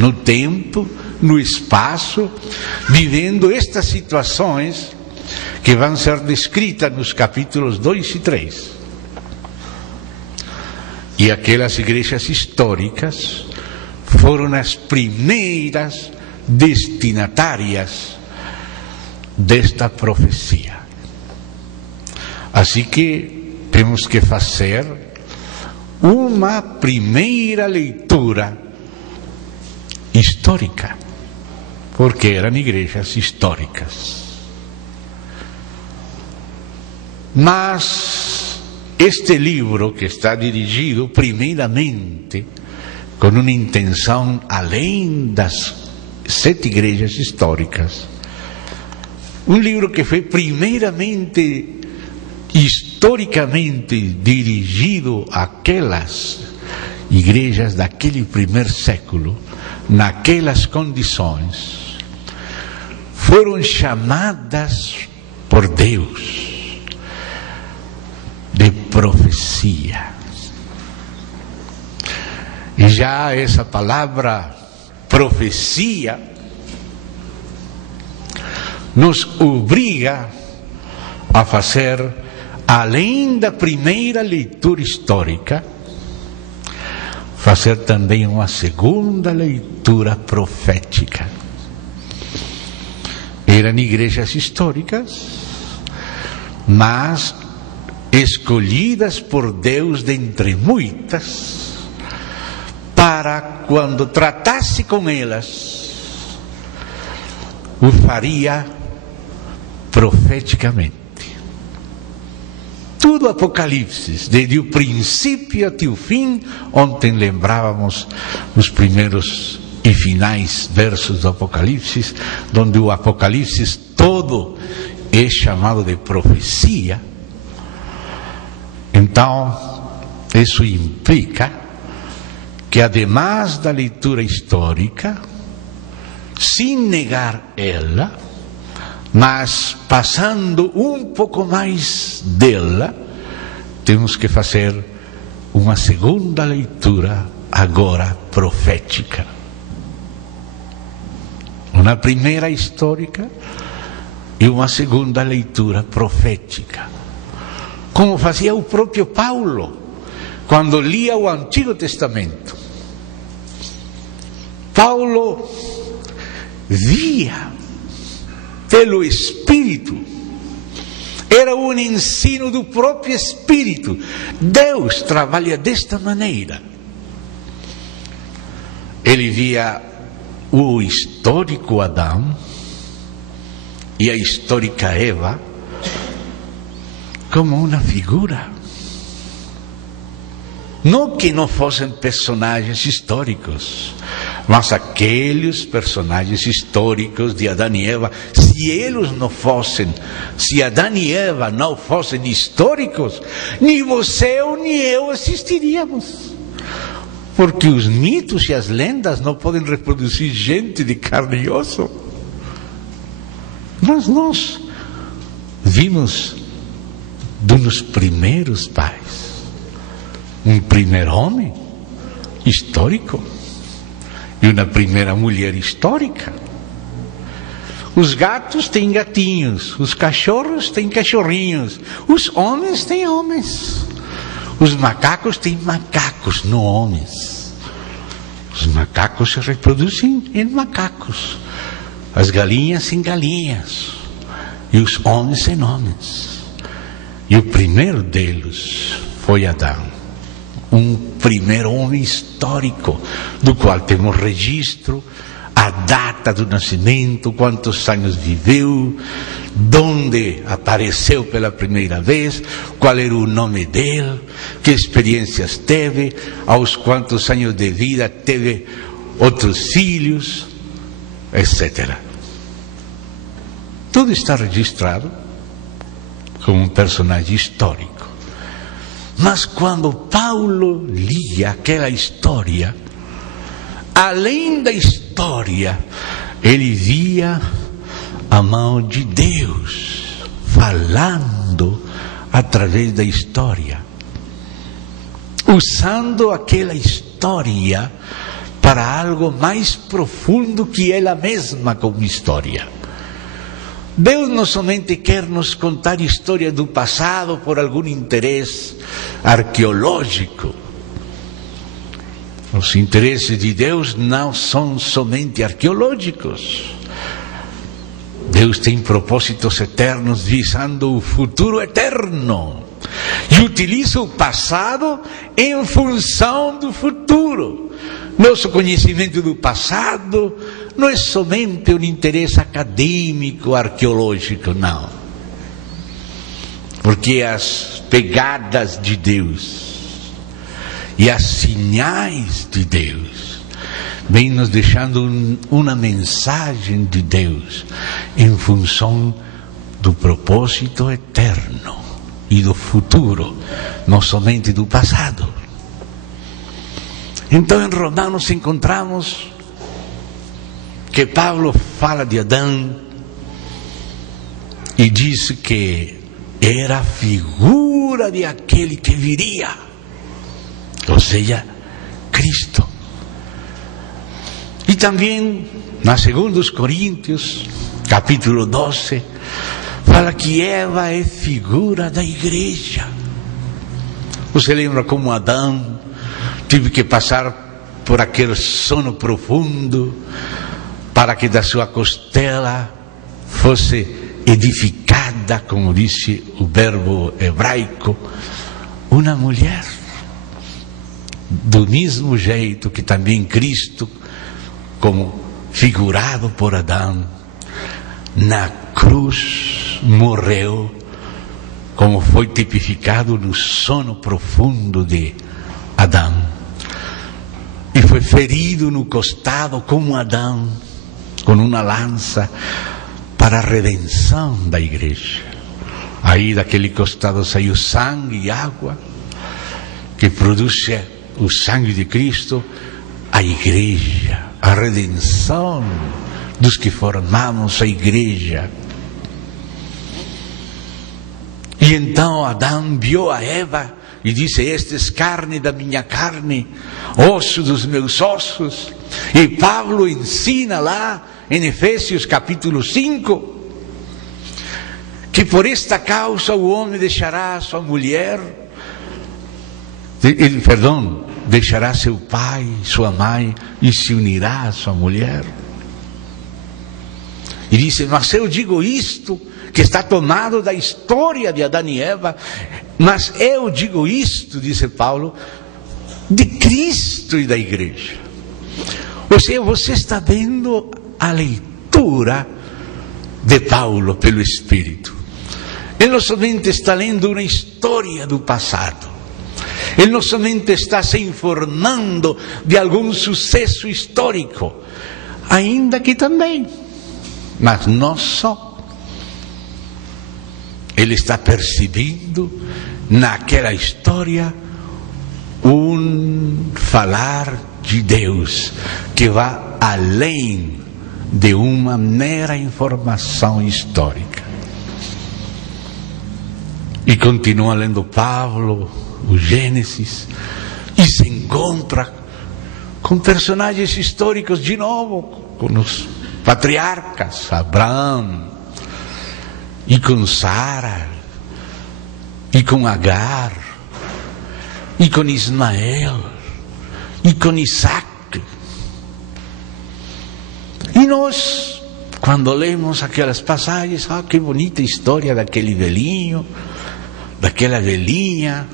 no tempo, no espaço, vivendo estas situações que vão ser descritas nos capítulos 2 e 3. E aquelas igrejas históricas foram as primeiras destinatárias desta profecia. Assim que temos que fazer uma primeira leitura histórica, porque eram igrejas históricas. Mas este livro, que está dirigido primeiramente com uma intenção além das 7 igrejas históricas, um livro que foi primeiramente historicamente dirigido àquelas igrejas daquele primeiro século, naquelas condições, foram chamadas por Deus de profecia. E já essa palavra profecia nos obriga a fazer, além da primeira leitura histórica, fazer também uma segunda leitura profética. Eram igrejas históricas, mas escolhidas por Deus dentre muitas, para quando tratasse com elas, o faria profeticamente. Tudo Apocalipse, desde o princípio até o fim. Ontem lembrávamos os primeiros e finais versos do Apocalipse, onde o Apocalipse todo é chamado de profecia. Então, isso implica que, además da leitura histórica, sem negar ela, mas passando um pouco mais dela, temos que fazer uma segunda leitura, agora profética. Uma primeira histórica e uma segunda leitura profética. Como fazia o próprio Paulo, quando lia o Antigo Testamento. Paulo via pelo Espírito, era um ensino do próprio Espírito. Deus trabalha desta maneira. Ele via o histórico Adão e a histórica Eva como uma figura. Não que não fossem personagens históricos, mas aqueles personagens históricos de Adão e Eva, se eles não fossem, se Adão e Eva não fossem históricos, nem você ou nem eu existiríamos. Porque os mitos e as lendas não podem reproduzir gente de carne e osso. Mas nós vimos dos primeiros pais um primeiro homem histórico e uma primeira mulher histórica. Os gatos têm gatinhos, os cachorros têm cachorrinhos, os homens têm homens, os macacos têm macacos, não homens. Os macacos se reproduzem em macacos, as galinhas em galinhas e os homens em homens. E o primeiro deles foi Adão, um primeiro homem histórico, do qual temos registro, a data do nascimento, quantos anos viveu, onde apareceu pela primeira vez, qual era o nome dele, que experiências teve, aos quantos anos de vida teve outros filhos, etc. Tudo está registrado como um personagem histórico. Mas quando Paulo lia aquela história, além da história, ele via a mão de Deus falando através da história, usando aquela história para algo mais profundo que ela mesma como história. Deus não somente quer nos contar história do passado por algum interesse arqueológico. Os interesses de Deus não são somente arqueológicos. Deus tem propósitos eternos visando o futuro eterno. E utiliza o passado em função do futuro. Nosso conhecimento do passado não é somente um interesse acadêmico, arqueológico, não. Porque as pegadas de Deus e as sinais de Deus vêm nos deixando uma mensagem de Deus em função do propósito eterno e do futuro, não somente do passado. Então em Romanos encontramos que Paulo fala de Adão e diz que era a figura de aquele que viria, ou seja, Cristo. E também na 2 Coríntios, capítulo 12, fala que Eva é figura da igreja. Você lembra como Adão teve que passar por aquele sono profundo para que da sua costela fosse edificada, como disse o verbo hebraico, uma mulher. Do mesmo jeito que também Cristo, como figurado por Adão, na cruz morreu, como foi tipificado no sono profundo de Adão, e foi ferido no costado como Adão, com uma lança, para a redenção da igreja. Aí daquele costado saiu sangue e água, que produz o sangue de Cristo, a igreja, a redenção dos que formamos a igreja. E então Adão viu a Eva e disse: esta é carne da minha carne, osso dos meus ossos. E Paulo ensina lá em Efésios capítulo 5 que por esta causa o homem deixará a sua mulher, deixará seu pai, sua mãe, e se unirá à sua mulher. E disse: mas eu digo isto, que está tomado da história de Adão e Eva, mas eu digo isto, disse Paulo, de Cristo e da igreja. Ou seja, você está vendo a leitura de Paulo pelo Espírito. Ele não somente está lendo uma história do passado, ele não somente está se informando de algum sucesso histórico, ainda que também, mas não só. Ele está percebendo naquela história um falar de Deus que vai além de uma mera informação histórica. E continua lendo Paulo, o Gênesis, e se encontra com personagens históricos de novo, com os patriarcas, Abraão, e com Sara, e com Agar, e com Ismael, e com Isaac. E nós, quando lemos aquelas passagens, que bonita história daquele velhinho, daquela velhinha,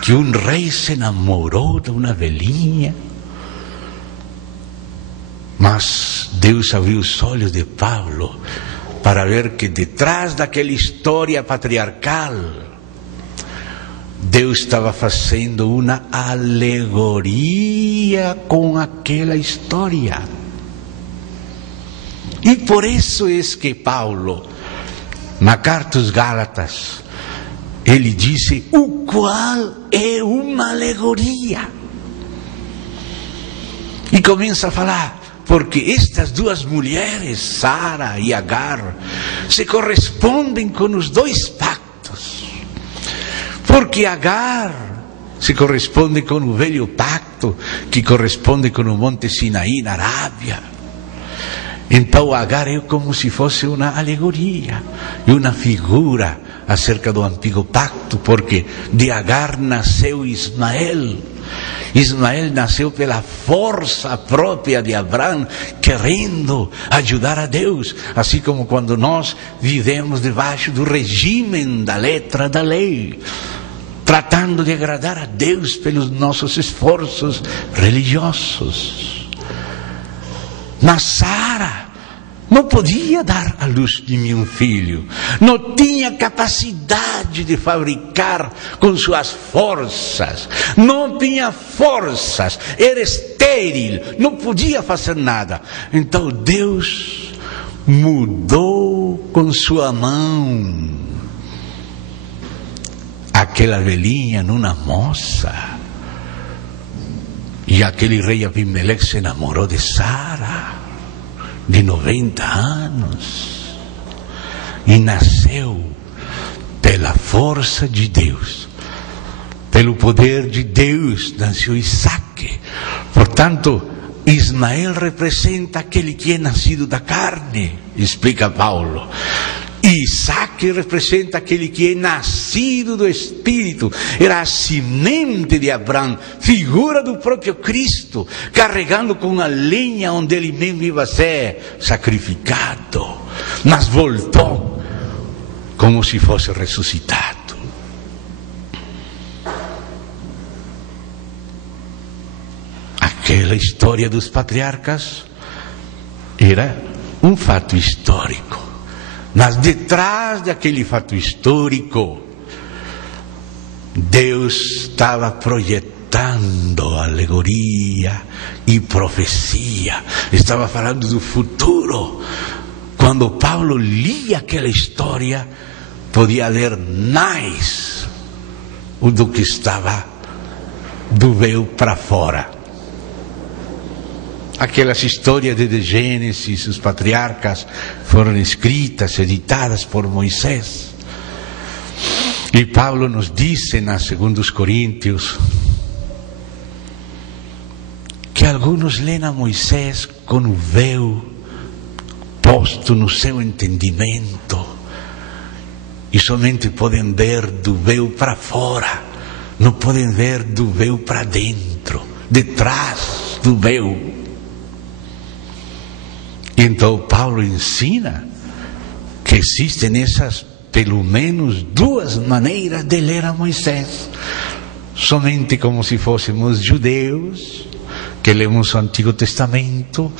que um rei se enamorou de uma velhinha. Mas Deus abriu os olhos de Paulo para ver que detrás daquela história patriarcal, Deus estava fazendo uma alegoria com aquela história. E por isso é que Paulo, na carta aos Gálatas, ele disse: o qual é uma alegoria. E começa a falar, porque estas duas mulheres, Sara e Agar, se correspondem com os dois pactos. Porque Agar se corresponde com o velho pacto, que corresponde com o Monte Sinaí na Arábia. Então Agar é como se fosse uma alegoria e uma figura acerca do antigo pacto, porque de Agar nasceu Ismael. Ismael nasceu pela força própria de Abraão, querendo ajudar a Deus, assim como quando nós vivemos debaixo do regime da letra da lei, tratando de agradar a Deus pelos nossos esforços religiosos. Mas Sara não podia dar à luz de nenhum filho, não tinha capacidade de fabricar com suas forças, não tinha forças, era estéril, não podia fazer nada. Então Deus mudou com sua mão aquela velhinha numa moça. E aquele rei Abimeleque se enamorou de Sara, de 90 anos. E nasceu pela força de Deus, pelo poder de Deus, nasceu Isaac. Portanto, Ismael representa aquele que é nascido da carne, explica Paulo. Isaac representa aquele que é nascido do Espírito, era a semente de Abraão, figura do próprio Cristo, carregando com a lenha onde ele mesmo ia ser sacrificado, mas voltou como se fosse ressuscitado. Aquela história dos patriarcas era um fato histórico. Mas detrás daquele fato histórico, Deus estava projetando alegoria e profecia, estava falando do futuro. Quando Paulo lia aquela história, podia ler mais do que estava do véu para fora. Aquelas histórias de Gênesis, os patriarcas, foram escritas, editadas por Moisés. E Paulo nos disse, na 2 Coríntios, que alguns leem a Moisés com o véu posto no seu entendimento, e somente podem ver do véu para fora, não podem ver do véu para dentro, detrás do véu. Então Paulo ensina que existem essas, pelo menos, duas maneiras de ler a Moisés. Somente como se fôssemos judeus, que lemos o Antigo Testamento,